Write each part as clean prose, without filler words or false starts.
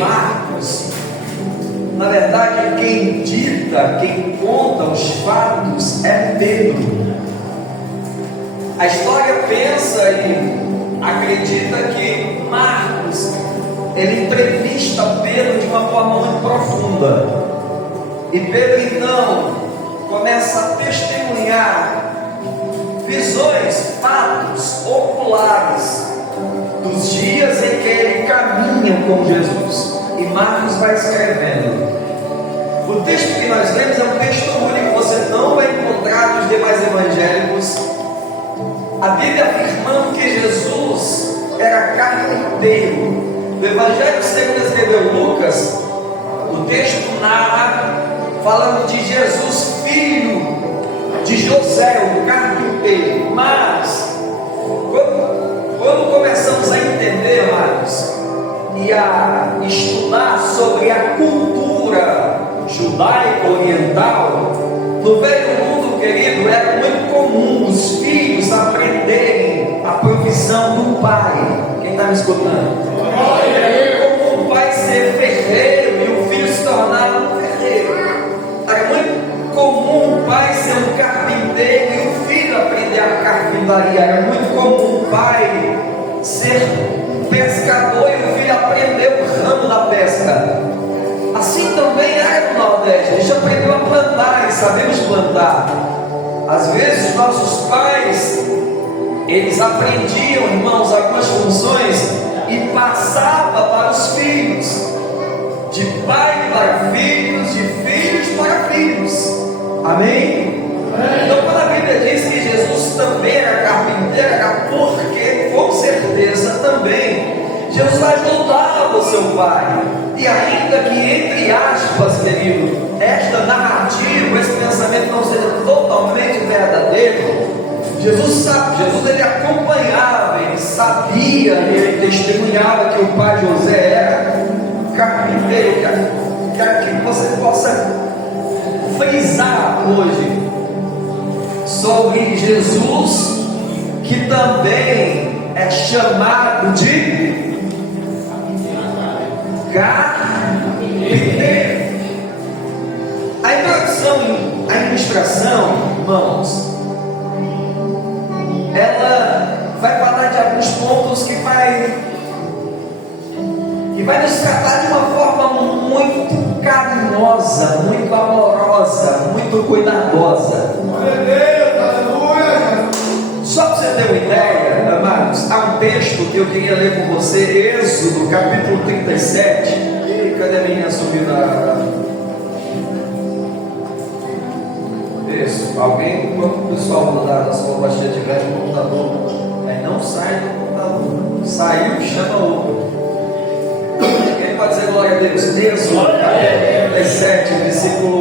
Marcos, na verdade, quem dita, quem conta os fatos é Pedro. A história pensa e acredita que Marcos, ele entrevista Pedro de uma forma muito profunda. E Pedro então começa a testemunhar visões, fatos oculares dos dias em que ele caminha com Jesus. E Marcos vai escrevendo. O texto que nós lemos é um texto único, você não vai encontrar nos demais evangélicos. A Bíblia afirmando que Jesus era carpinteiro. No Evangelho segundo escreveu Lucas, o texto narra falando de Jesus, filho de José, o carpinteiro. Mas quando começamos a entender, Marcos, e a estudar sobre a cultura judaica oriental, no velho mundo, querido, era muito comum os filhos aprenderem a profissão do pai. Quem está me escutando? Era muito comum o pai ser ferreiro e o filho se tornar um ferreiro. Era muito comum o pai ser um carpinteiro e o filho aprender a carpintaria. Era muito comum o pai ser pescador e o filho aprender o ramo da pesca. Assim também era no Nordeste. A gente aprendeu a plantar e sabemos plantar. Às vezes nossos pais, eles aprendiam, irmãos, algumas funções e passava para os filhos, de pai para filhos, de filhos para filhos. Amém? Então quando a Bíblia diz que Jesus também era carpinteiro, era porque com certeza também Jesus ajudava o seu pai. E ainda que, entre aspas, querido, esta narrativa, esse pensamento não seja totalmente verdadeiro, Jesus ele acompanhava, ele sabia, ele testemunhava que o pai José era carpinteiro. Quero que você possa frisar hoje sobre Jesus, que também é chamado de carpinteiro. A introdução à administração, irmãos, ela vai falar de alguns pontos que vai nos tratar de uma forma muito carinhosa, muito amorosa, muito cuidadosa. Só para você ter uma ideia, amados, há um texto que eu queria ler com você, Êxodo, capítulo 37. E cadê a menina subindo Isso, alguém, quando o pessoal mudar da sua pastinha tiver no computador, aí não sai do computador. Saiu, chama outro. Quem pode dizer glória a Deus? Êxodo, capítulo 37, versículo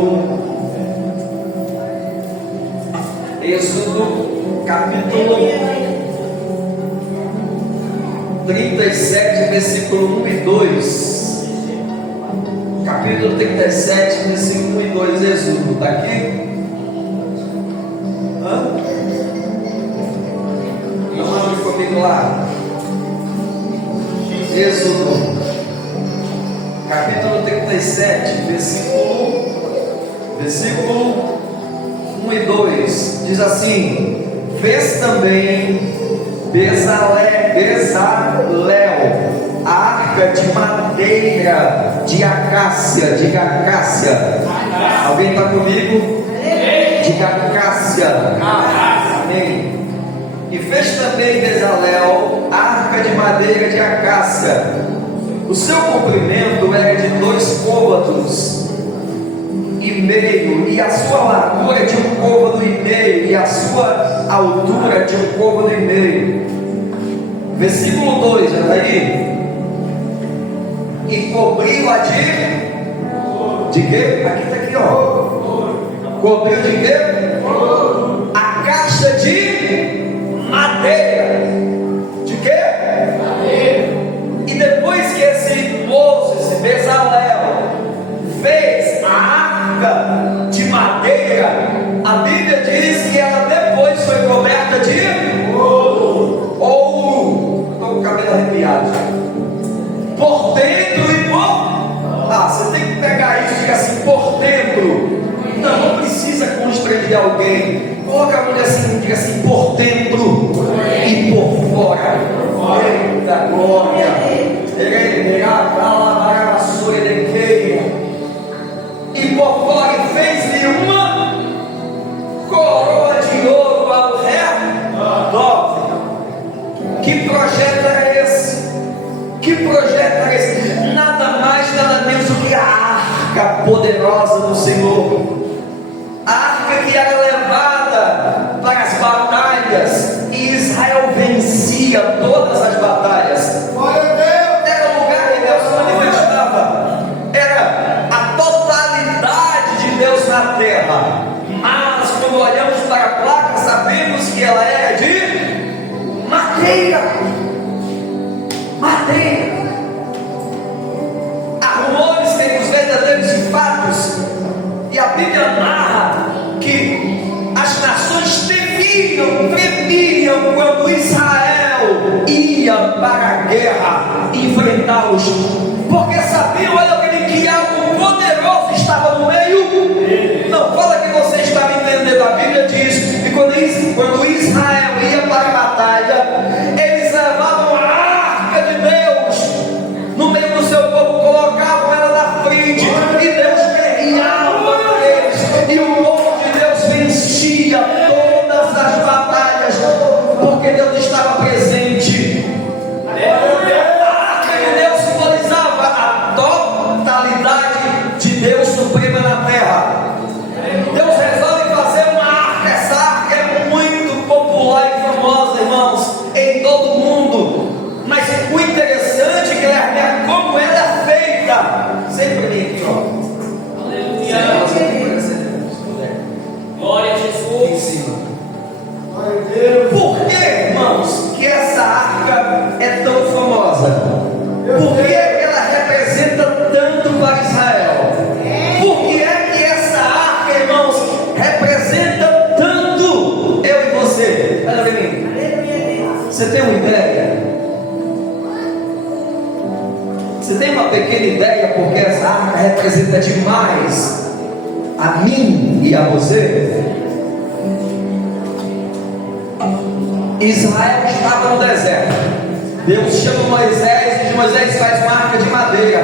1. Êxodo, capítulo 37, versículo 1 e 2. Capítulo 37, versículo 1 e 2. Êxodo, está aqui? Então abre comigo lá. Êxodo, capítulo 37, versículo 1 e 2. Diz assim: fez também Bezalel a arca de madeira de acácia. Diga acácia. Alguém está comigo? Diga acácia. Amém. E fez também Bezalel a arca de madeira de acácia. O seu comprimento era de 2 côvados e meio, e a sua largura de 1 côvado e meio, e a sua altura de 1 côvado e meio. Versículo 2, já está aí? E cobriu-a de quê? Aqui está aqui, ó. Cobriu de quê? A caixa de madeira. De quê? Madeira. E depois que esse moço, esse Bezalel, fez a arca de madeira, a Bíblia diz que ela depois foi coberta de ouro. Estou com o cabelo arrepiado. Por dentro e por de alguém. Coloca a mulher assim, diga assim, por dentro e por fora. Eita glória! E por fora fez-lhe uma coroa de ouro ao redor. Que projeto era esse? Que projeto era esse? Nada mais, nada menos do que a arca poderosa do Senhor. A arca que era levada para as batalhas, e Israel vencia todas as batalhas. Era o lugar que Deus se manifestava, era a totalidade de Deus na terra. Mas quando olhamos para a placa, sabemos que ela era de madeira. Há rumores que os verdadeiros fatos, e a Bíblia narra que as nações tremiam quando Israel ia para a guerra enfrentá-los, porque sabiam, olha que algo poderoso estava no meio. Não fala que você está me entendendo, a Bíblia diz que quando Israel ia para a batalha, eles levavam a arca de Deus no meio do seu povo, colocavam ela na frente, e Deus guerreava por eles, e o povo de Deus vencia todas as batalhas, porque Deus estava presente. A arca de Deus simbolizava a totalidade de Deus suprema na terra. Deus resolve fazer uma arca. Essa arca é muito popular e famosa, irmãos, em todo o mundo. Mas o interessante é como ela é feita. Sempre lindo, ó. Aleluia. Glória a Jesus. Em cima. Por que, irmãos, que essa arca é tão famosa? Por que ela representa tanto para Israel? Por que é que essa arca, irmãos, representa tanto eu e você? Olha para mim. Você tem uma ideia? Você tem uma pequena ideia porque essa arca representa demais a mim e a você? Israel estava no deserto. Deus chama Moisés, e diz: Moisés, faz uma arca de madeira.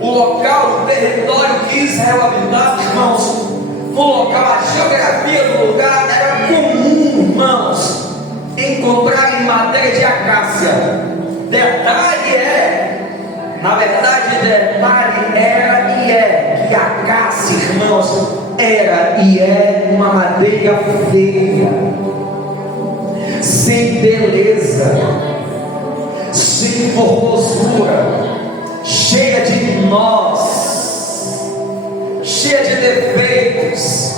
O local, o território que Israel habitava, irmãos, o local, a geografia do lugar era comum, irmãos, encontrar em madeira de acácia. Na verdade, detalhe era e é que a acácia, irmãos, era e é uma madeira feia, sem beleza, sem formosura, cheia de nós, cheia de defeitos.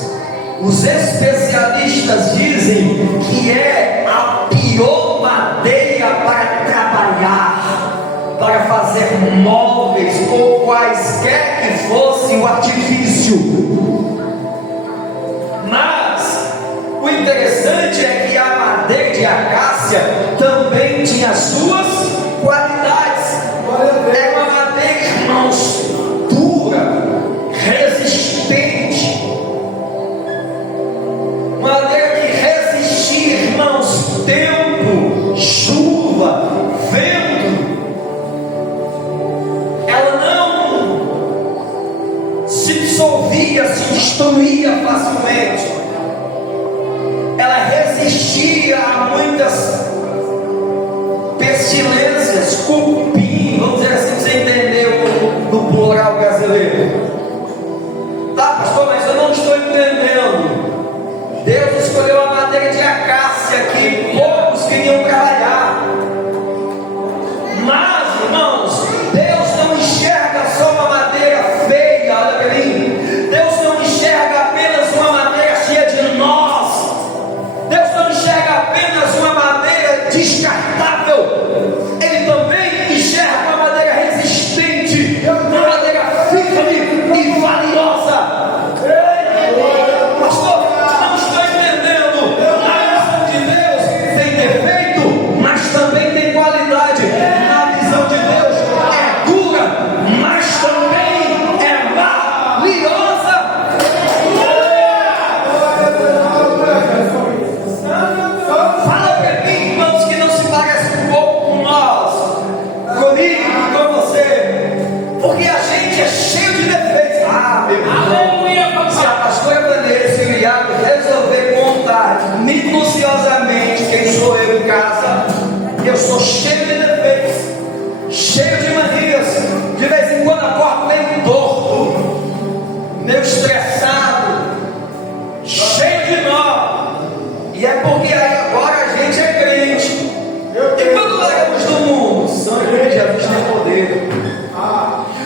Os especialistas dizem que é a pior madeira para trabalhar, para fazer móveis ou quaisquer que fosse o artifício. Mas o interessante é que a madeira de acácia também tinha suas qualidades. É uma madeira, irmãos, dura, resistente, madeira que resistia, irmãos, tempo, chuva, vento. Ela não se dissolvia, se destruía facilmente. Ela resistia a muitas pestilências, cupim, vamos dizer assim, você entendeu no plural brasileiro. Tá, pastor, mas eu não estou entendendo. Deus escolheu a madeira de acácia que poucos queriam trabalhar. Mas, irmãos, Deus não enxerga só uma madeira feia, olha para mim. Deus não enxerga apenas uma madeira cheia de nós. Deus não enxerga apenas uma madeira descartável. Ele também enxerga uma madeira resistente, uma madeira firme e valiosa. Pastor, não estou entendendo. A unção de Deus tem defeito?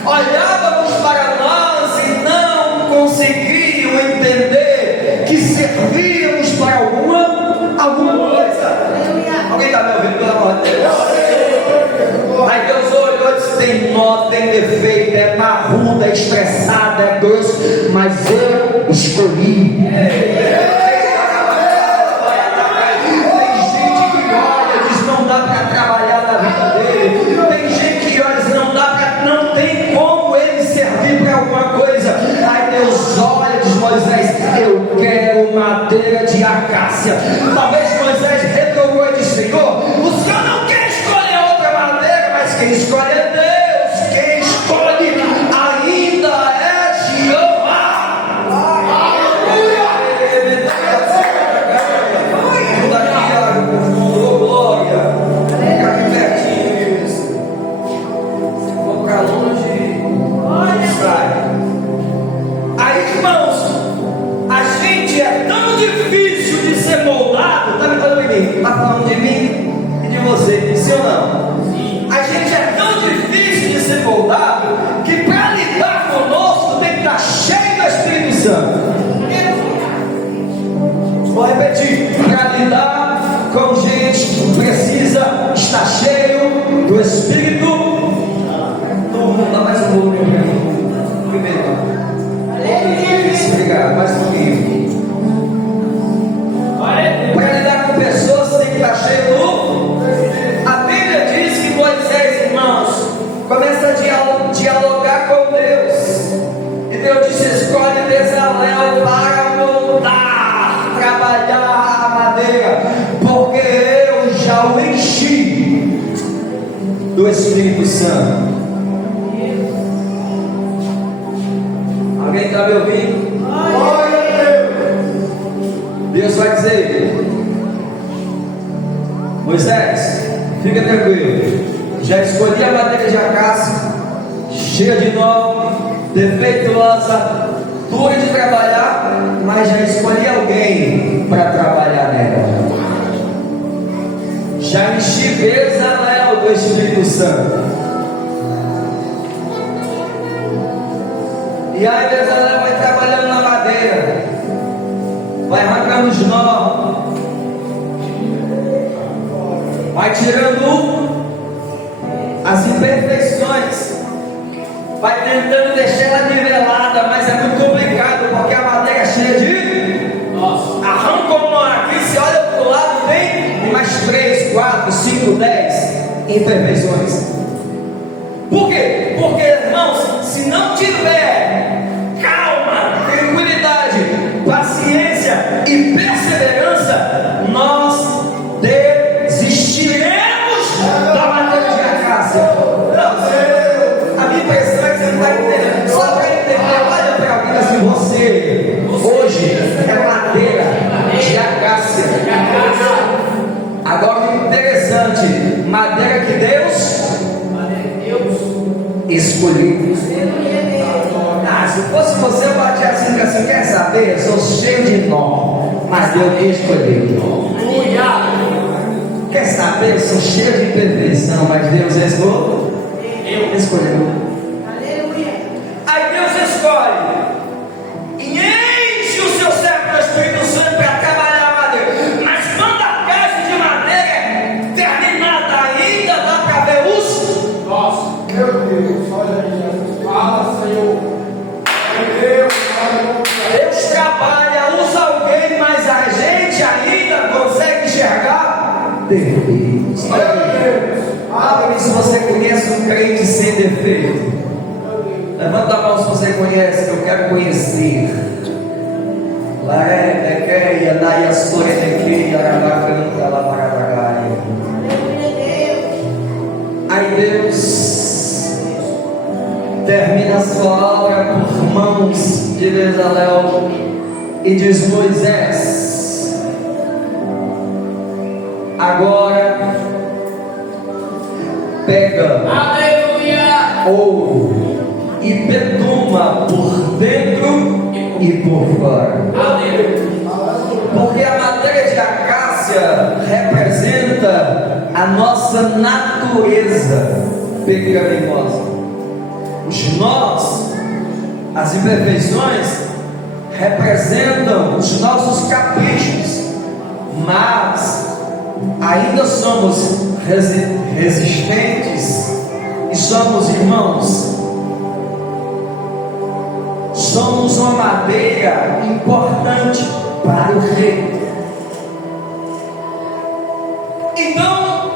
olhávamos para nós e não conseguiam entender que servíamos para alguma coisa. Alguém está me ouvindo, pelo amor de Deus? Aí Deus olhou e disse: tem nó, tem defeito, é marruda, é estressada, é grosso, mas eu escolhi. Eu quero madeira de acácia. Talvez Moisés retornou e disse: Senhor, o Senhor não quer escolher outra madeira, mas quem escolhe é Deus. Quem escolhe ainda é Jeová. Aleluia! Oh, glória! Fica aqui pertinho isso. Se for para longe, sai. Aí, irmãos, a gente é tão difícil de ser moldado. Está me falando de mim? Está falando de mim e de você, sim ou não? Sim. A gente é tão difícil de ser moldado que para lidar conosco tem que estar cheio do Espírito Santo. Vou repetir: para lidar com gente precisa estar cheio do Espírito. Dá mais um volume para mim. Primeiro. Obrigado, mais um pouquinho. Para lidar com pessoas tem que estar cheio do. A Bíblia diz que Moisés, irmãos, começa a dialogar com Deus. E Deus disse: escolhe Bezalel para moldar, trabalhar a madeira, porque eu já o enchi do Espírito Santo. Alguém está me ouvindo? Deus vai dizer: Moisés, fica tranquilo, já escolhi a madeira de acácia, cheia de nó, defeituosa, dura de trabalhar, mas já escolhi alguém para trabalhar nela. Já enchi Bezalel do Espírito Santo. E aí Bezalel vai trabalhando na madeira, vai arrancando os nós, vai tirando as imperfeições, vai tentando deixar ela nivelada, mas é muito complicado, porque a madeira é cheia de arranca um nó aqui, se olha para o lado, tem mais 3, 4, 5, 10 imperfeições. Por quê? Porque, irmãos, se não tiver calma, tranquilidade, paciência e perseverança, nós desistiremos da madeira de acácia. A minha impressão é que você não está entendendo. Só para entender, olha para alguém assim: você hoje é madeira de acácia. Agora o interessante: madeira que Deus escolhido. Se fosse você, eu batia assim, quer saber? Eu sou cheio de nó, mas Deus me escolheu. Quer saber? Eu sou cheio de imperfeição, mas Deus escolheu. Aí Deus escolhe e enche o seu cérebro do Espírito Santo para trabalhar a madeira. Mas quando a casa de madeira é terminada, ainda dá para ver os. Nossa, meu Deus, olha aí, Jesus. Fala, Senhor. Deus trabalha, usa alguém, mas a gente ainda consegue enxergar defeitos. Olha, se você conhece um crente sem defeito, levanta a mão se você conhece, que eu quero conhecer. Aí Deus termina a sua obra por mãos de Bezalel e diz: Moisés, agora pega ouro e betuma por dentro e por fora. Porque a madeira de acácia representa a nossa natureza pecaminosa. de nós, as imperfeições representam os nossos caprichos, mas ainda somos resistentes e somos irmãos. Somos uma madeira importante para o rei. Então,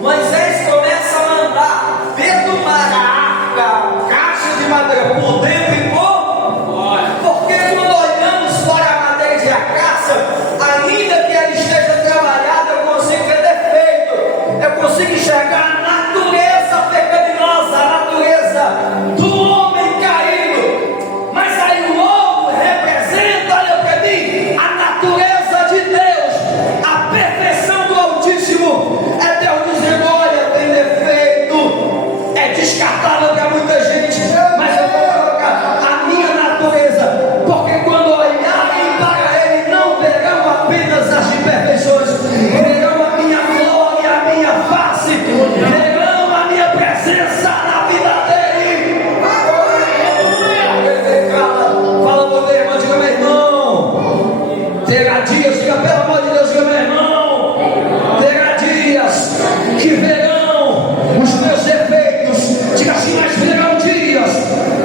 Moisés começa a mandar perfumar a arca, a caixa de madeira por dentro e por fora. Porque quando olhamos para a madeira de acacia, ainda que ela esteja trabalhada, eu consigo ver defeito, eu consigo enxergar a natureza pecaminosa, a natureza do homem caído. Mas aí o ouro representa, olha para mim, a natureza de Deus, a perfeição do Altíssimo. É Deus dizendo: olha, tem defeito, é descartável para muita gente, mas eu vou colocar a minha natureza, porque quando olharem para Ele, não verão apenas as imperfeições, verão a minha glória, a minha face, verão a minha presença na vida dele. Fala para o teu irmão, diga: meu irmão, terá dias, diga pelo amor de Deus, diga: meu irmão, terá dias que verão os meus defeitos, diga assim: mas verão dias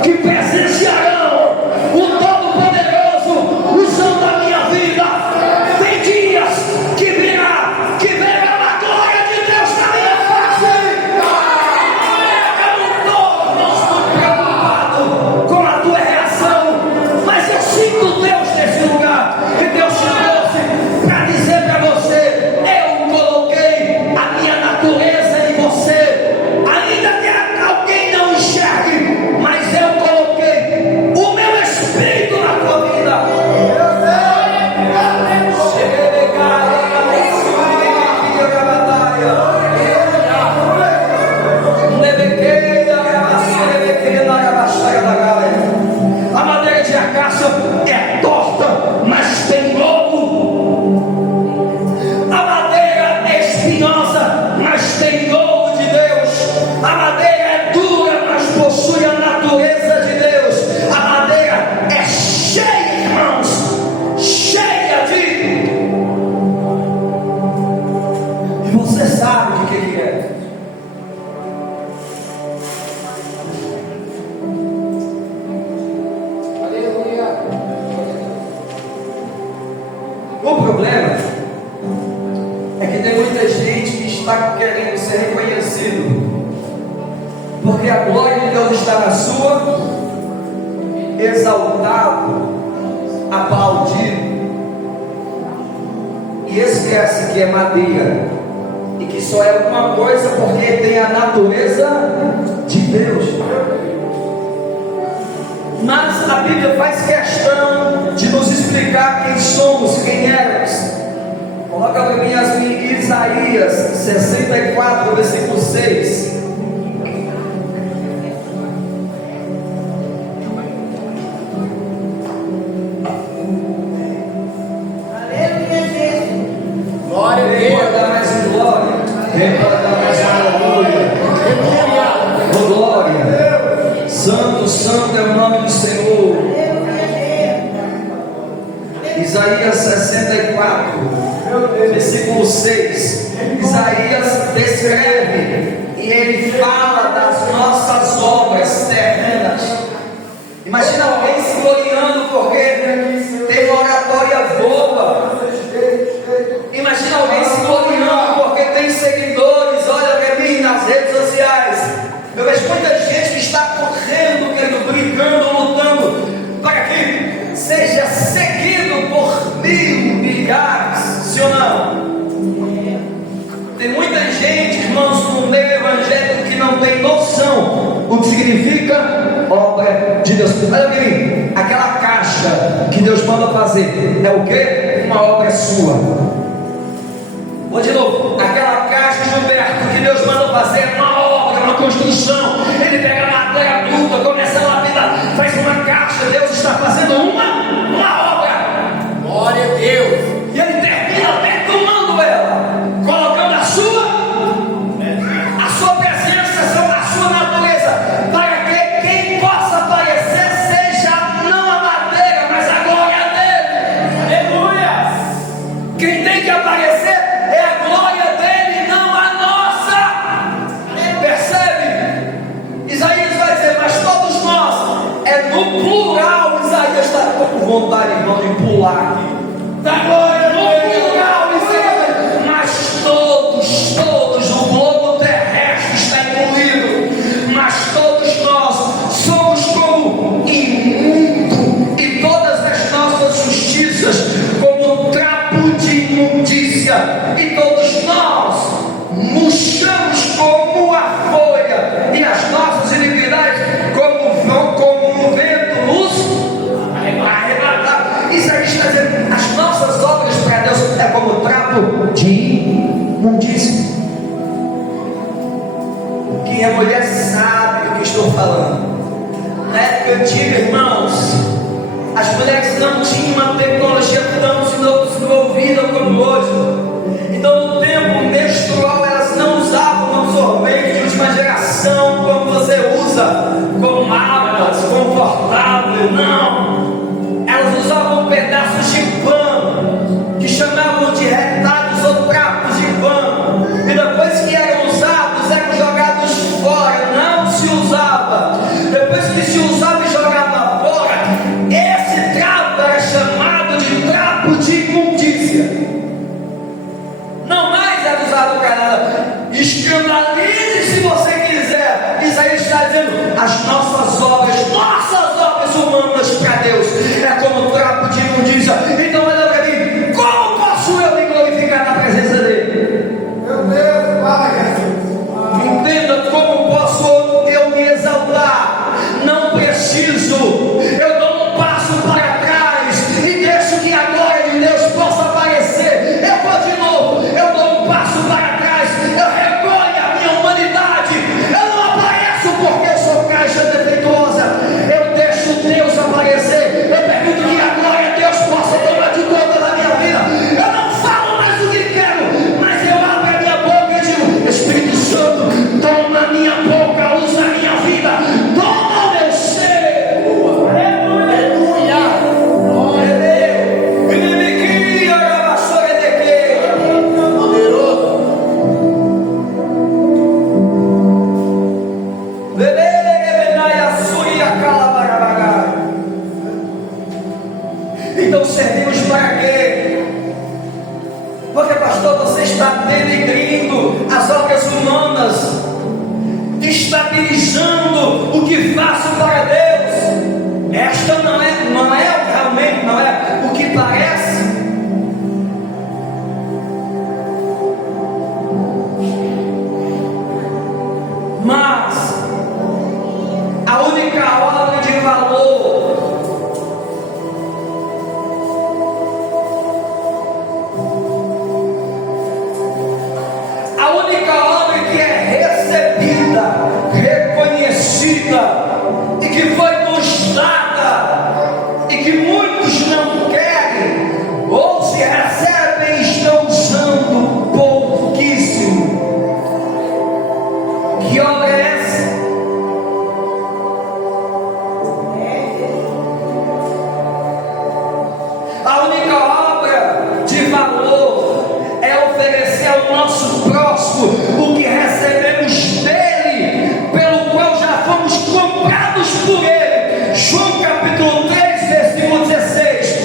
que presenciarão o Todo-Poderoso usando a minha vida. Tem dias que verão a glória de Deus na minha face. Eu não estou preocupado com a tua reação, mas eu sinto Deus nesse lugar, e Deus te trouxe para dizer para você: eu coloquei a minha natureza em você, ainda que alguém não enxergue, mas eu coloquei o meu Espírito na tua vida. A madeira de acácia é torta, mas tem lobo. A madeira é espinhosa, mas tem lobo de Deus. A madeira é dura, mas possui a natureza de Deus. A madeira é cheia, irmãos, cheia de... E você sabe de que é. O problema é que tem muita gente que está querendo ser reconhecido, porque a glória de Deus está na sua, exaltado, aplaudido, e esquece que é madeira e que só é alguma coisa porque tem a natureza de Deus. Mas a Bíblia faz questão de nos explicar quem somos, quem éramos. Coloca para mim Isaías 64, versículo 6. Glória a Vem para dar mais glória, vem para dar mais aleluia. Oh, glória. Santo, santo é o nome do Senhor. Isaías 64, versículo 6. Isaías descreve e ele fala das nossas obras terrenas. Imagina alguém se gloriando porque tem uma oratória boa. Imagina alguém se gloriando porque tem seguidores. Olha para mim nas redes sociais. Eu vejo muita gente que está correndo, brigando, lutando para que seja seguido por milhares, sim ou não? Tem muita gente, irmãos, no meio evangélico que não tem noção o que significa obra de Deus. Olha para mim, aquela caixa que Deus manda fazer é o quê? Uma obra sua. Vou de novo, aquela caixa, Gilberto, que Deus manda fazer é uma obra, uma construção. Ele pega a madeira bruta, começa a lapidar, faz uma caixa. Deus está fazendo uma obra. Glória a Deus. E ele termina perfumando ela, colocando a sua presença, a sua natureza. no plural, Isaías está com vontade, irmão, de pular aqui. Da glória No plural, Isaías, mas todos, o globo terrestre está incluído, mas todos nós somos como imundo, e todas as nossas justiças como trapo de imundícia, e todos nós murchamos como a folha, e as nossas iniquidades como um vento nos arrebatar. Isso aí está dizendo, as nossas obras para Deus é como trapo de imundícia. Quem é mulher sabe o que estou falando. Na época antiga, irmãos, as mulheres não tinham uma tecnologia tão desenvolvida como hoje. Então, no tempo menstrual, elas não usavam absorvente de última geração, como você usa, com malas, confortável, não. Elas usavam pedaços de pano, que chamavam de retalhos ou trapos de pano, e depois que eram usados, eram jogados fora, não se usava. Depois que se usava e jogava fora, esse trapo era chamado de trapo de imundícia. Não mais era usado para nada. Escandalize se você quiser. Isaías está dizendo, as nossas obras humanas para Deus é como trapo de imundícia. Então olha para mim, como posso eu me glorificar na presença dele? Meu Deus, Pai Jesus. Entenda como posso eu me exaltar. Não preciso, eu dou um passo para trás e deixo que a glória de Deus possa aparecer. Eu vou de novo, eu dou um passo para trás, eu recolho a minha humanidade, eu não apareço porque eu sou caixa defeituosa, eu deixo Deus aparecer. Eu pergunto que a glória de Deus possa tomar de conta da minha vida. Eu não falo mais o que quero, mas eu abro a minha boca e digo, Espírito Santo, toma a minha boca, usa a minha vida, toma o meu ser. Aleluia. Glória a Deus. Poderoso. Então servimos para quê? Porque, pastor, você está denegrindo as obras humanas, destabilizando o que faço para Deus. Esta não é realmente não é o que parece. Mas a única obra de valor que é recebida, reconhecida e que foi nos dada e que muitos não querem ou se recebem e estão usando pouquíssimo. Que obra é essa? A única obra de valor é oferecer ao nosso próximo o que recebemos dele, pelo qual já fomos comprados por ele. João capítulo 3, versículo 16.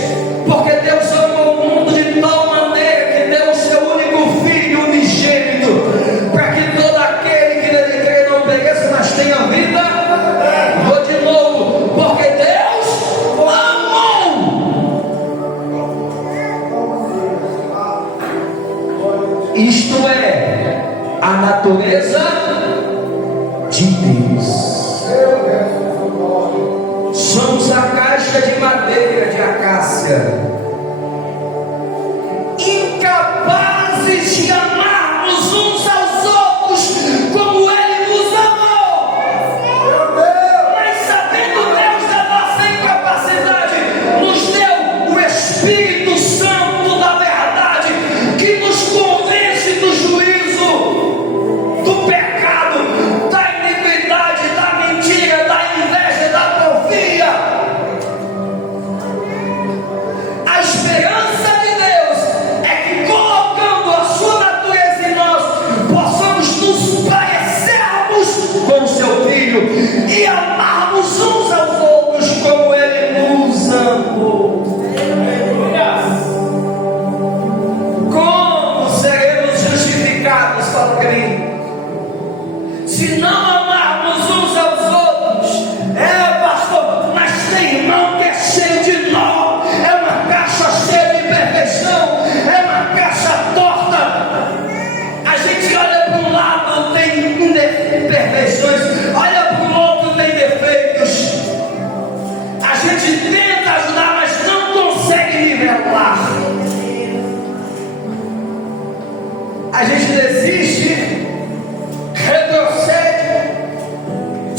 Porque Deus amou o mundo de tal maneira que deu o seu único Filho unigênito, para que todo aquele que nele crê não pereça, mas tenha vida. Vou de novo, porque Deus amou. Isto é a natureza de Deus. Somos a caixa de madeira de acácia, incapazes de amarmos uns aos outros como Ele nos amou. Mas sabendo Deus da nossa incapacidade, nos deu o Espírito Santo da verdade, que nos convence do juízo, do pecado, da iniquidade, da mentira, da inveja, da porfia.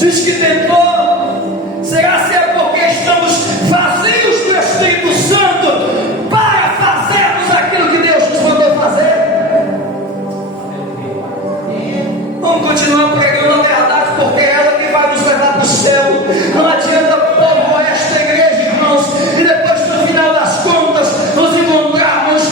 diz que tentou. Será que é porque estamos vazios do Espírito Santo para fazermos aquilo que Deus nos mandou fazer? Vamos continuar pregando a verdade, porque é ela que vai nos levar para o céu. Não adianta povoar esta igreja, irmãos, e depois no final das contas nos encontrarmos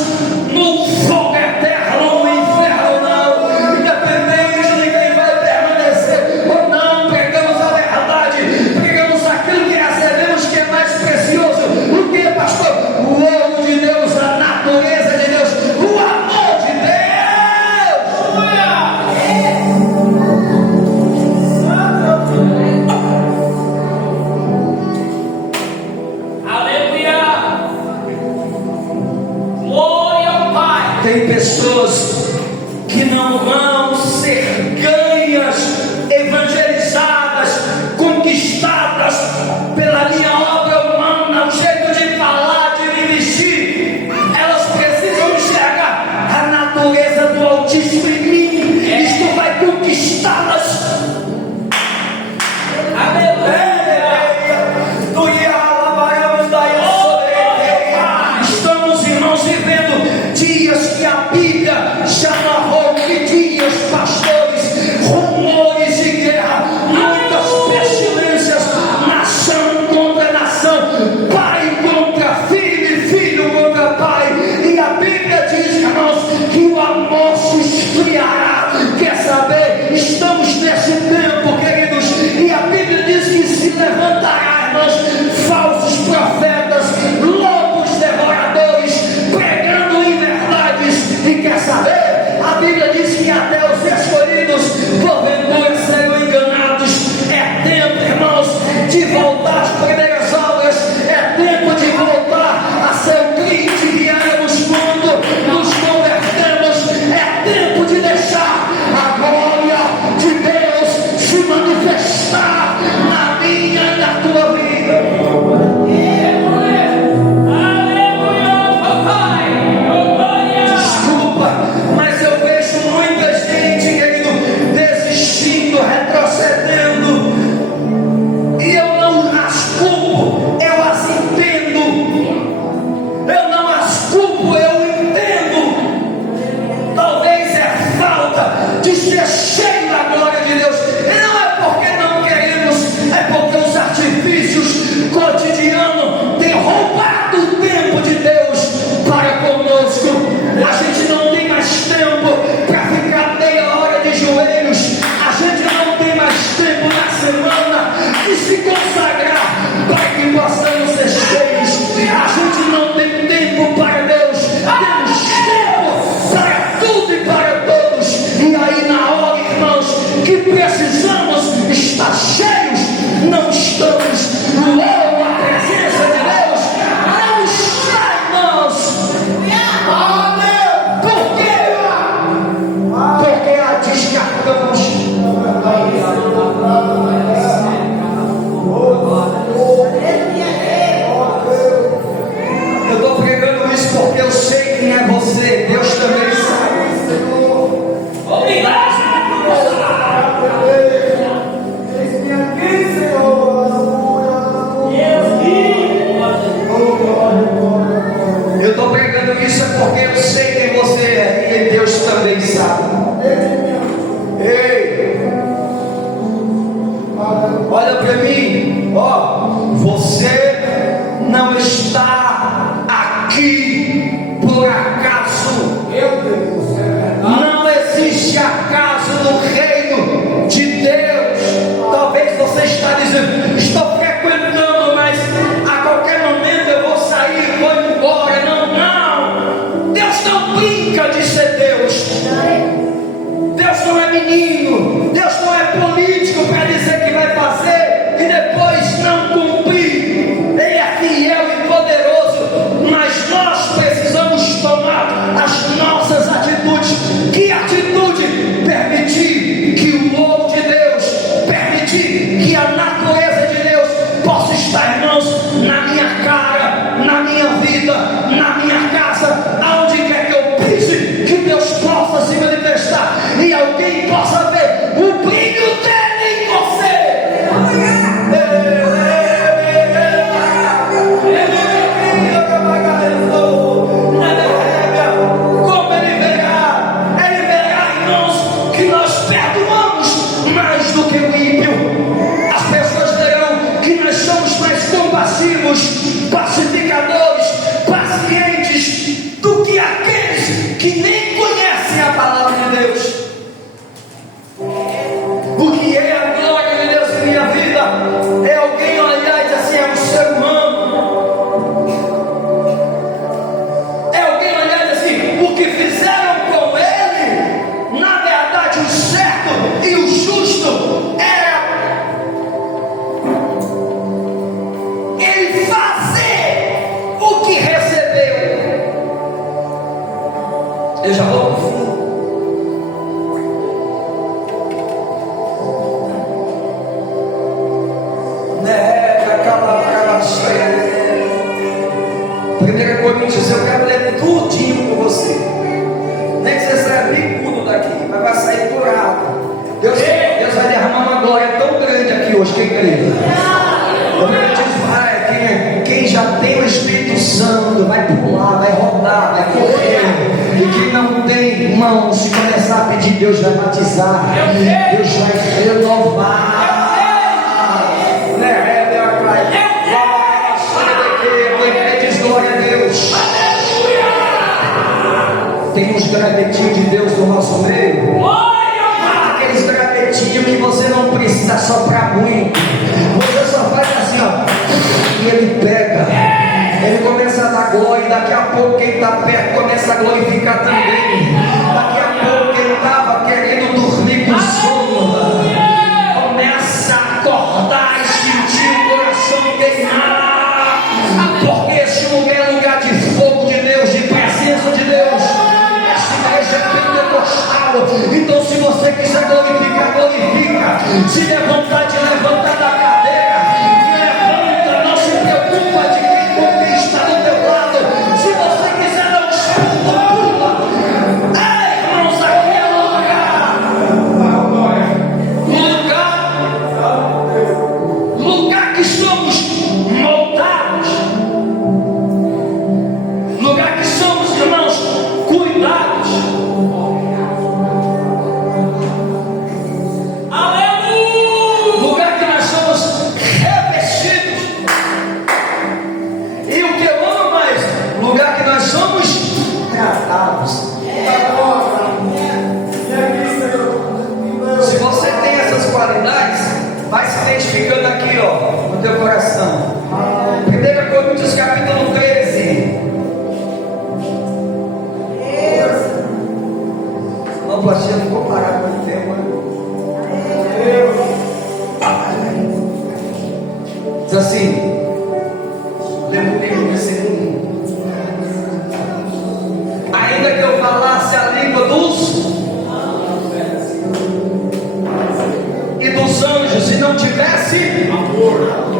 no fogo eterno, no inferno, não. Independente de quem vai permanecer ou não, pregamos a verdade, pregamos aquilo que recebemos, que é mais precioso. O que, pastor? O ouro de Deus, a natureza de Deus, o amor de Deus. Tem pessoas que não vão ser ganhas, evangelizadas, conquistadas pela minha obra humana, o jeito de falar, de me vestir. Elas precisam enxergar a natureza do Altíssimo em mim. Isto vai conquistá-las. Estamos, irmãos, vivendo dias que a Bíblia já narrou, que dias, pastores, rumores de guerra, muitas pestilências, nação contra nação, pai contra filho, filho contra pai, e a Bíblia diz, irmãos, que o amor se esfriará. Quer saber? Estamos nesse tempo, queridos, e a Bíblia diz que se levantará, irmãos, falsos profetas, lobos devoradores, pregando inverdades. E quer saber? A Bíblia diz que até os escolhidos porventura serão enganados. É tempo, irmãos, de voltar às primeiras obras. É tempo de voltar a ser o crente que éramos quando nos convertemos. É tempo de deixar a glória de Deus se manifestar na minha e na tua vida. Desculpa, mas eu vejo muita gente, querido, desistindo, retrocedendo, e eu não as culpo, eu as entendo. Eu não as culpo, eu entendo. Talvez é falta de ser cheio da glória de Deus, e não é porque não queremos, é porque os artifícios cotidianos têm roubado o tempo de Deus para conosco. A gente não tem mais tempo para ficar meia hora de joelhos. A gente não tem mais tempo na semana de se consagrar para que possamos ser cheios. A gente não tem tempo para Deus. Temos tempo para tudo e para todos. E aí na hora, irmãos, que precisamos estar cheios, não estamos. Logo a presença de Deus não está, irmãos. Por quê? Porque a descartamos. Eu estou pregando isso porque eu sei quem é você. Deus também sabe. Obrigado. Eu estou pregando isso porque eu sei quem você é e Deus também sabe. Ei, olha para mim, ó, você não está aqui por acaso. Não existe acaso no reino de Deus. Talvez você está dizendo, estou frequentando, mas a qualquer momento eu vou sair, vou embora. Não. Deus não brinca de ser Deus. Deus não é menino. Deus não é político para dizer que vai fazer e depois não cumprir. Ele é fiel e poderoso, mas nós precisamos tomar as nossas atitudes. Que atitude? Permitir que o ouro de Deus, permitir que a natureza de Deus possa estar, irmãos, na minha cara, na minha vida, na minha casa, aonde quer que eu pise, que Deus possa se manifestar e alguém possa ver o brilho dele em você. Como ele verá em nós que nós perdoamos mais do que o ímpio. As pessoas verão que nós somos mais compassivos, pacificadores, pacientes do que aqueles que nem conhecem a palavra de Deus. O que é a glória de Deus em minha vida? É alguém olhar e dizer assim: é um ser humano. É alguém olhar e dizer assim: o que fizeram com ele, na verdade, o certo e o justo era ele fazer o que recebeu. Eu já vou pro fundo. Eu quero ler tudinho com você. Nem que você saia bicudo daqui, mas vai sair curado. Deus vai derramar uma glória tão grande aqui hoje. Quem crê? Eu profetizo, quem já tem o Espírito Santo vai pular, vai rodar, vai correr. E quem não tem, irmão, se começar a pedir, Deus vai batizar, Deus vai renovar. Glória a Deus. Tem uns gravetinhos de Deus no nosso meio. Aqueles gravetinhos que você não precisa soprar muito. Você só faz assim, ó. E ele pega. Ele começa a dar glória. E daqui a pouco quem está perto começa a glorificar também. Daqui a pouco quem estava querendo dormir com sono começa a acordar e sentir o coração queimar. Porque esse lugar é lugar de fogo de Deus, de presença de Deus. Essa igreja é pentecostal. Então, se você quiser glorificar, glorifica. Se der vontade de levantar da cadeira, levanta. Não se preocupa de quem está do teu lado. Se você quiser dar um pulo, pula. Ei, irmãos, aqui é lugar que somos moldados. Lugar que somos, irmãos, cuidados. Aleluia! Lugar que nós somos revestidos. E o que eu amo mais, lugar que nós somos tratados. Se você tem essas qualidades, vai se identificando aqui, ó, no teu coração. 1 Coríntios capítulo 13. Não, pastor, ficou parado muito tempo. Diz assim: lembra comigo, versículo 1. Ainda que eu falasse a língua dos e dos anjos, e não tivesse ouro.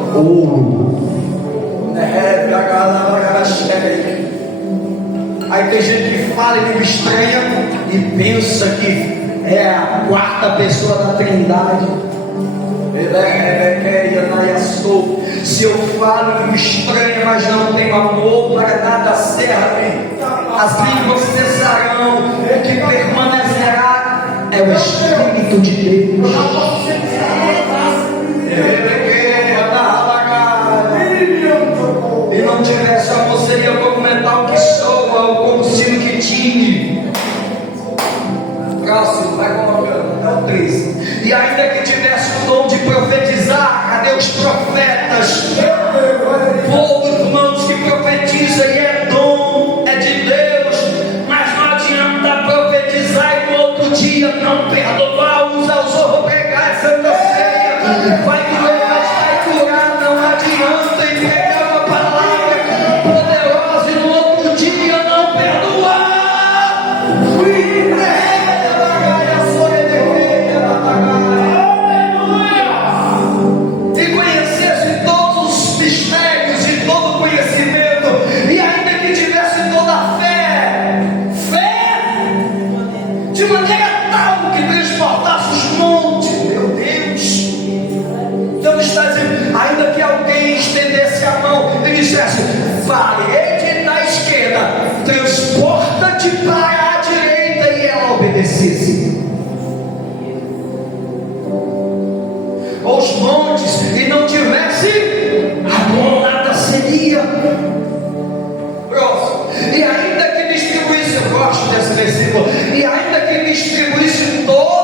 Aí tem gente que fala em língua estranha e pensa que é a quarta pessoa da Trindade. Se eu falo em língua estranha, mas não tenho amor, para nada serve. As línguas cessarão, o que permanecerá é o Espírito de Deus. E não tivesse amor, seria como metal que soa, ou como sino que tine. Próximo, vai colocando, é o 13. E ainda que tivesse o dom de profetizar, cadê os profetas? Povo, irmãos, que profetiza e é dom, é de Deus, mas não adianta profetizar e no outro dia não perdoar, usar os outros, pregar Santa Ceia, vai doer, mas vai curar, não adianta entregar uma palavra poderosa e no outro dia não perdoar. E conhecesse todos os mistérios e todo conhecimento, e ainda que tivesse toda a fé, de maneira tal que transportasse os montes, meu Deus, está dizendo, ainda que alguém estendesse a mão e dissesse, varede da esquerda, transporta-te para a direita, e ela obedecesse. Ou os montes, e não tivesse amor, nada seria. Próximo. E ainda que distribuísse, eu gosto desse versículo, e ainda que distribuísse toda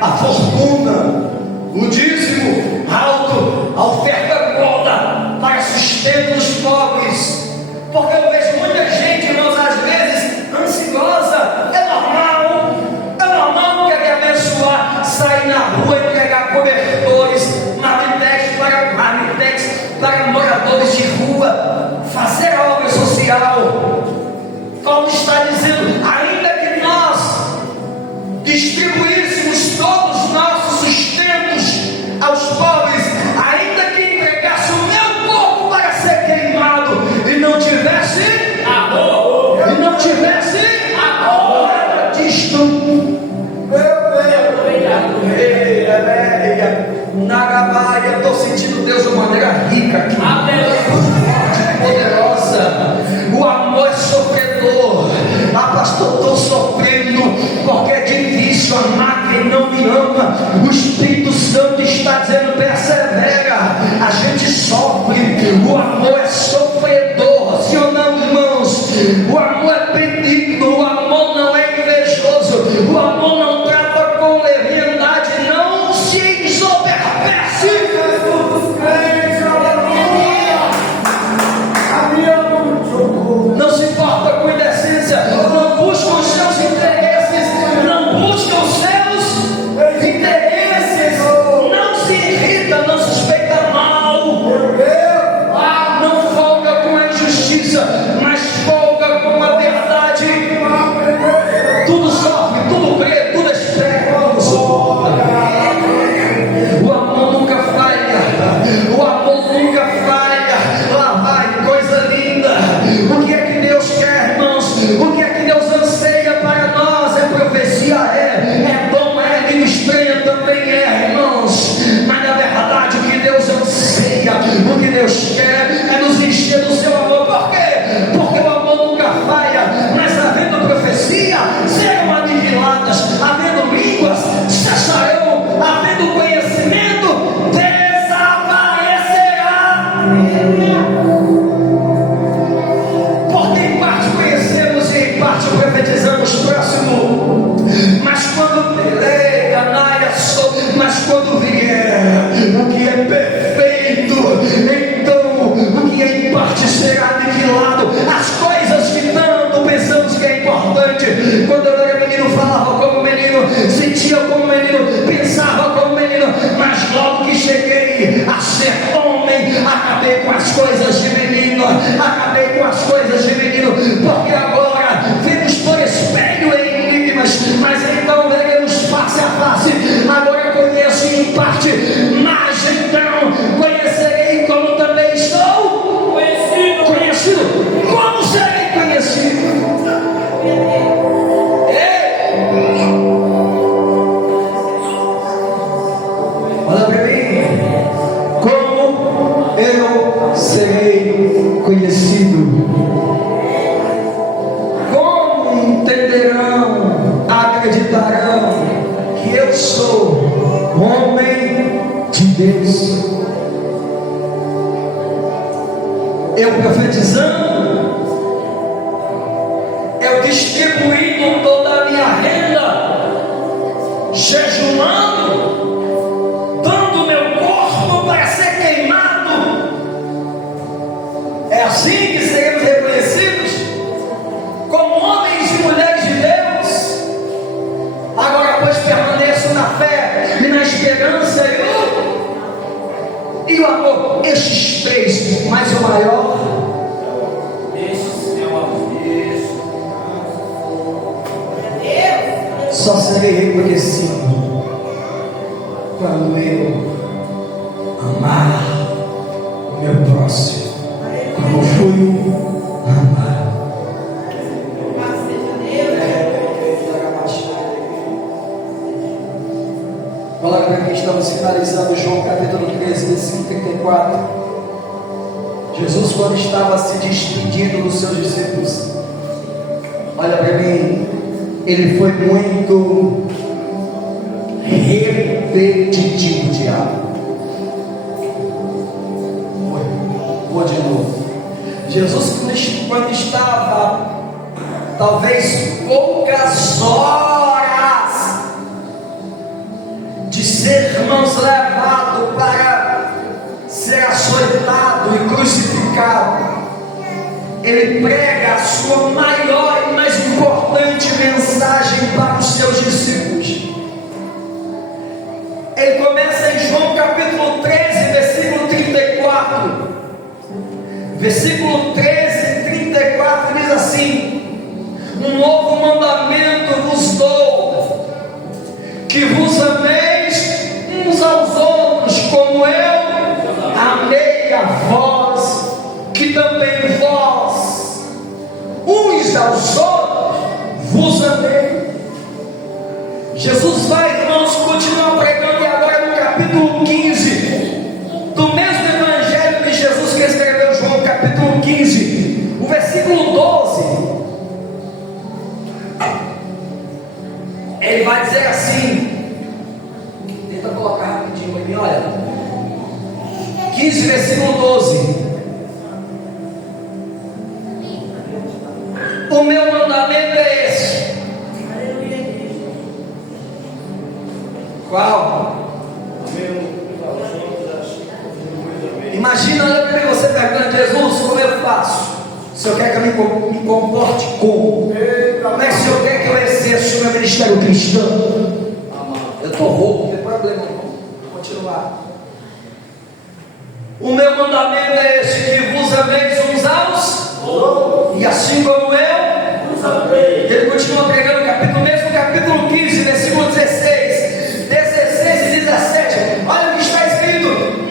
a fortuna, o dízimo alto, a oferta toda para sustento dos pobres, porque eu vejo muita gente, irmãos, às vezes ansiosa. É normal querer abençoar, sair na rua, entregar cobertores, marmitex para moradores de rua, fazer a obra social. Paulo está dizendo, ainda que nós distribuíssemos todos os nossos sustentos aos pobres, ainda que entregasse o meu corpo para ser queimado e não tivesse amor, nada disto. Nagabaia, estou sentindo Deus de uma maneira rica aqui, poderosa. O amor é sofredor. Pastor, estou sofrendo porque é difícil amar quem não me ama. O Espírito Santo está dizendo, persevera. A gente sofre. O amor é sofredor, sim ou não, irmãos? O amor é benigno. O amor não é invejoso. O amor não trata com leviandade. Não se ensoberbece. Não se importa com indecência. Não busca os seus interesses. Não busca os seus interesses. Não se irrita, não suspeita mal. Não folga com a injustiça, mas folga com a verdade. Tudo sofre, tudo crê, tudo espera, tudo suporta. O amor nunca falha. O amor nunca falha. Lá vai, coisa linda. O que é que Deus quer, irmãos? O que é que Deus anseia para nós? É profecia, é dom, é ministério também, irmãos. Mas na verdade o que Deus anseia, o que Deus quer é nos encher do seu amor. Por quê? Porque o amor nunca falha. Mas havendo profecia, serão aniquiladas. Havendo línguas, cessarão. Havendo conhecimento, desaparecerá. Porque em parte conhecemos e em parte profetizamos. Próximo. Mas quando vier o que é perfeito, então o que é em parte será aniquilado. As coisas que tanto pensamos que é importante. Quando eu era menino, falava como menino, sentia como menino, pensava como menino. Mas logo que cheguei a ser homem, acabei com as coisas de menino. Porque agora vemos por espelho em enigmas, mas então veremos face a face. Agora conheço em parte, mas então conhecerei como também estou conhecido. Como serei conhecido? Olha para mim. Como eu serei conhecido? Como entenderão, acreditarão que eu sou homem de Deus? Eu profetizando, eu distribuindo toda a minha renda, jejuando, dando meu corpo para ser queimado. É assim que seremos reconhecidos como homens e mulheres de Deus. Agora, pois, permaneço na fé e na esperança e o amor. Estes três, mas o maior, só serei reconhecido quando eu amar o meu próximo como fui amado. Coloca para quem estamos finalizando João capítulo 13, versículo 34. Jesus, quando estava se despedindo dos seus discípulos, olha para mim, ele foi muito repetitivo de algo. Vou de novo. Jesus, quando estava talvez poucas horas de ser, irmãos, levado para ser açoitado e crucificado, ele prega a sua maior e mais importante mensagem para os seus discípulos. Ele começa em João capítulo 13, versículo 34. Versículo 13, 34 diz assim: um novo mandamento vos dou, que vos ameis uns aos outros, como eu amei a vós, que também vós, uns aos outros, vos amei. Jesus vai, irmãos, continuar pregando, e agora no capítulo 15, do mesmo evangelho de Jesus que escreveu João, capítulo 15, o versículo 12, ele vai dizer assim, tenta colocar rapidinho para mim, olha, 15, versículo 12: o meu mandamento é esse. Qual? Imagina, olha para mim, você perguntando: Jesus, como eu faço? O Senhor quer que eu me comporte como? Como é que o Senhor quer que eu exerça o meu ministério cristão? Eu estou rouco, não tem problema, vou continuar. O meu mandamento é esse, que vos ameis uns aos outros, e assim como eu vos amei. Ele continua pregando mesmo capítulo 15, versículo 16 e 17. Olha o que está escrito: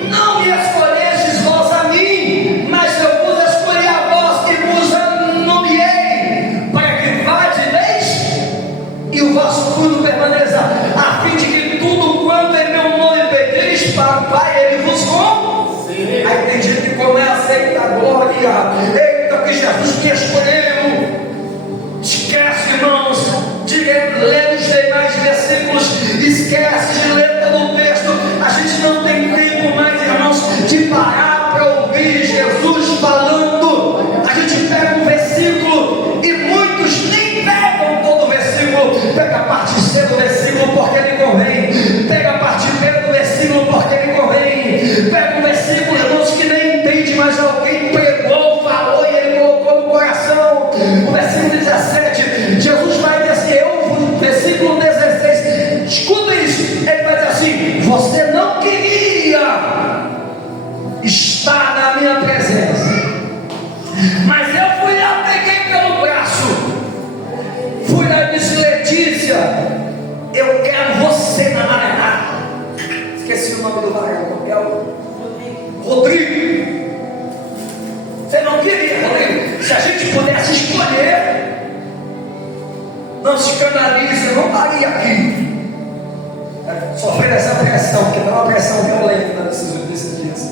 não me escolhestes vós a mim, mas eu vos escolhi a vós e vos nomeei, para que vades e o vosso fruto permaneça, a fim de que tudo quanto em meu nome pedis para o Pai, ele vos conceda. Aí tem gente que começa: eita glória, eita que Jesus me escolheu. Esquece, irmãos, de ler os demais versículos, esquece de ler todo o texto. A gente não tem tempo mais, irmãos, de parar para ouvir Jesus falando. A gente pega um versículo e muitos nem pegam todo o versículo, pega a parte C do versículo porque ele convém, pega a parte B do versículo porque ele convém, pega um versículo, irmãos, que nem entende, mas alguém pregou, falou e ele colocou no coração. O versículo 17, Jesus vai dizer assim, versículo 16, escuta isso, ele vai dizer assim: você não queria estar na minha presença, mas eu fui lá, peguei pelo braço, fui lá e disse: Letícia, eu quero você na marinada. Esqueci o nome do varão, é o Rodrigo. Você não queria, Rodrigo? Se a gente pudesse escolher, não se escandalize, eu não estaria aqui sofrendo essa pressão, porque dá uma pressão violenta nesses dias.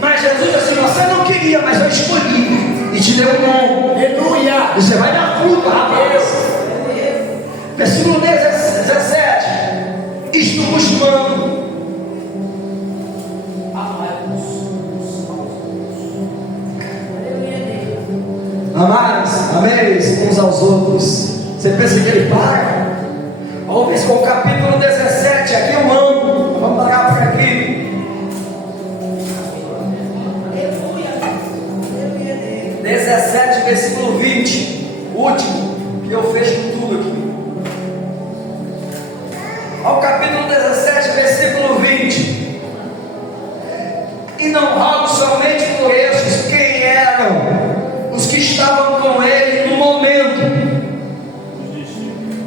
Mas Jesus disse assim: você não queria, mas eu escolhi e te deu um nome. Aleluia! E você vai dar fruto, rapaz. Versículo 17: isto vos mando. Amados, ameis uns aos outros. Você pensa que ele para? Vamos ver com o capítulo 17. Aqui eu amo. Vamos parar por aqui. 17, versículo 20. Último, que eu fecho tudo aqui. Ao capítulo 17, versículo 20. E não rogo somente por estes, quem eram os que estavam com ele no momento.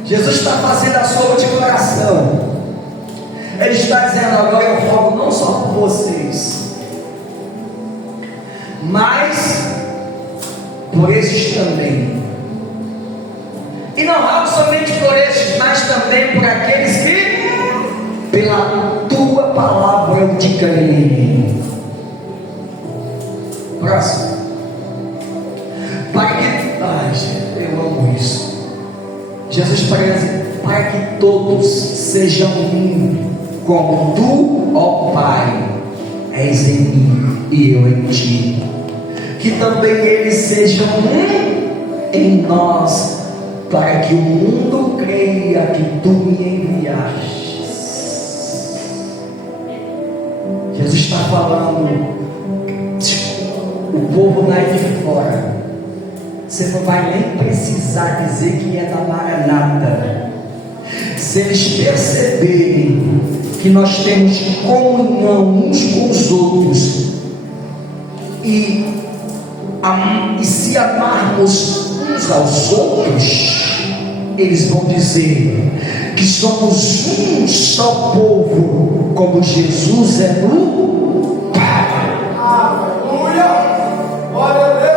Jesus está fazendo a sua última oração. Ele está dizendo: agora eu rogo não só por vocês, mas por estes também. E não rogo somente por estes, mas também por aqueles que pela tua palavra eu te creio. Próximo. Para que, eu amo isso. Jesus preza para que todos sejam um, como tu, ó Pai, és em mim e eu em ti. Que também eles sejam um em nós, para que o mundo creia que tu me enviaste. Jesus está falando, o povo lá de fora, você não vai nem precisar dizer que é da Maranata. Se eles perceberem que nós temos comunhão uns com os outros, e se amarmos uns aos outros, eles vão dizer que somos um só povo, como Jesus é no Pai. Aleluia! Glória a Deus!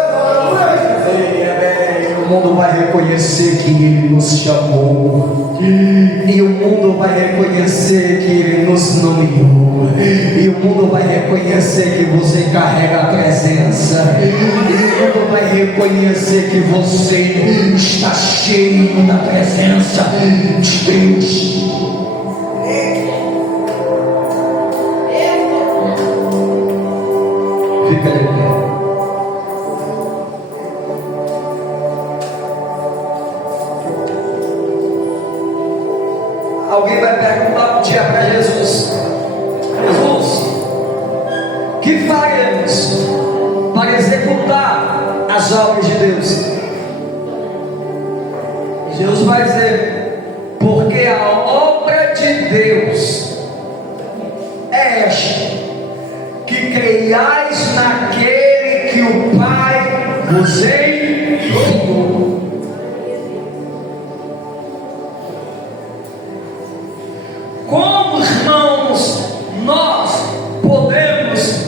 O mundo vai reconhecer que Ele nos chamou, e o mundo vai reconhecer que Ele nos nomeou, e o mundo vai reconhecer que você carrega a presença, e o mundo vai reconhecer que você está cheio da presença de Deus. Fica de pé. Alguém vai perguntar um dia para Jesus: Jesus, que faremos para executar as obras de Deus? Jesus vai dizer: porque a obra de Deus é esta, que creiais naquele que o Pai vos enviou. Como, irmãos, nós podemos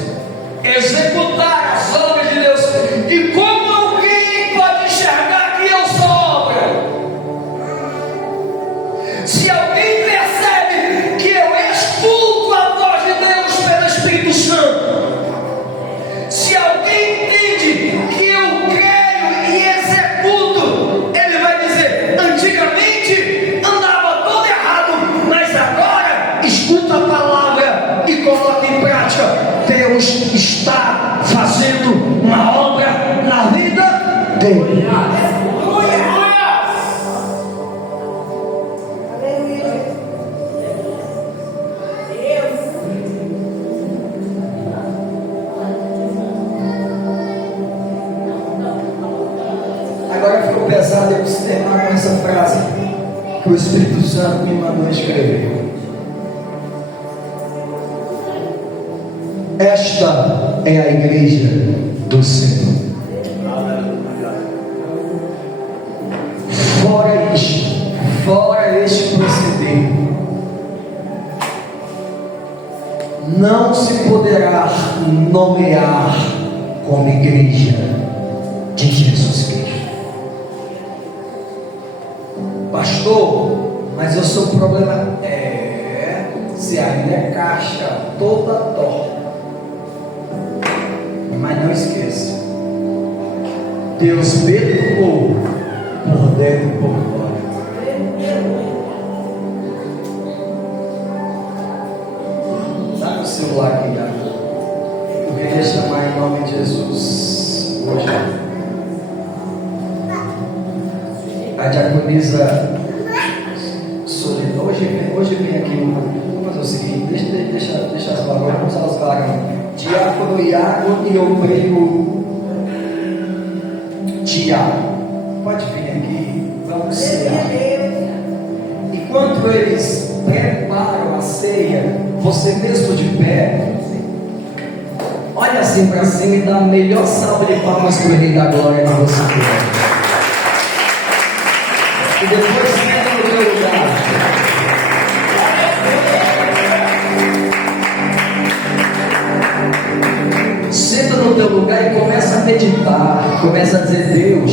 executar as obras de Deus? E como alguém pode enxergar que eu sou obra? Se alguém percebe que eu escuto a voz de Deus pelo Espírito Santo, se alguém entende que eu creio e executo, ele vai dizer: antigamente andava todo errado, mas agora escuta a palavra e coloca em prática. Deus está fazendo uma obra na vida dele. Agora ficou pesado, eu preciso terminar com essa frase que o Espírito Santo me mandou escrever. Esta é a igreja do Senhor. Fora este proceder, não se poderá nomear como igreja de Jesus Cristo. Pastor, mas eu sou um problema. Se ainda é caixa toda torta. Mas não esqueça, Deus perdoou por dentro e por fora. Dá no celular aqui, cara. Eu queria chamar em nome de Jesus hoje a diaconisa Solidão. Hoje vem aqui. Vamos fazer o seguinte: deixa as palavras, vamos usar os varões. Diácono Iago e obreiro Tiago, pode vir aqui, vamos cear. Enquanto eles preparam a ceia, você mesmo de pé, olha assim para cima e dá a melhor salva de palmas para o Rei da Glória que você quer. E depois senta no teu lugar. Senta no teu lugar e começa a meditar, começa a dizer: Deus,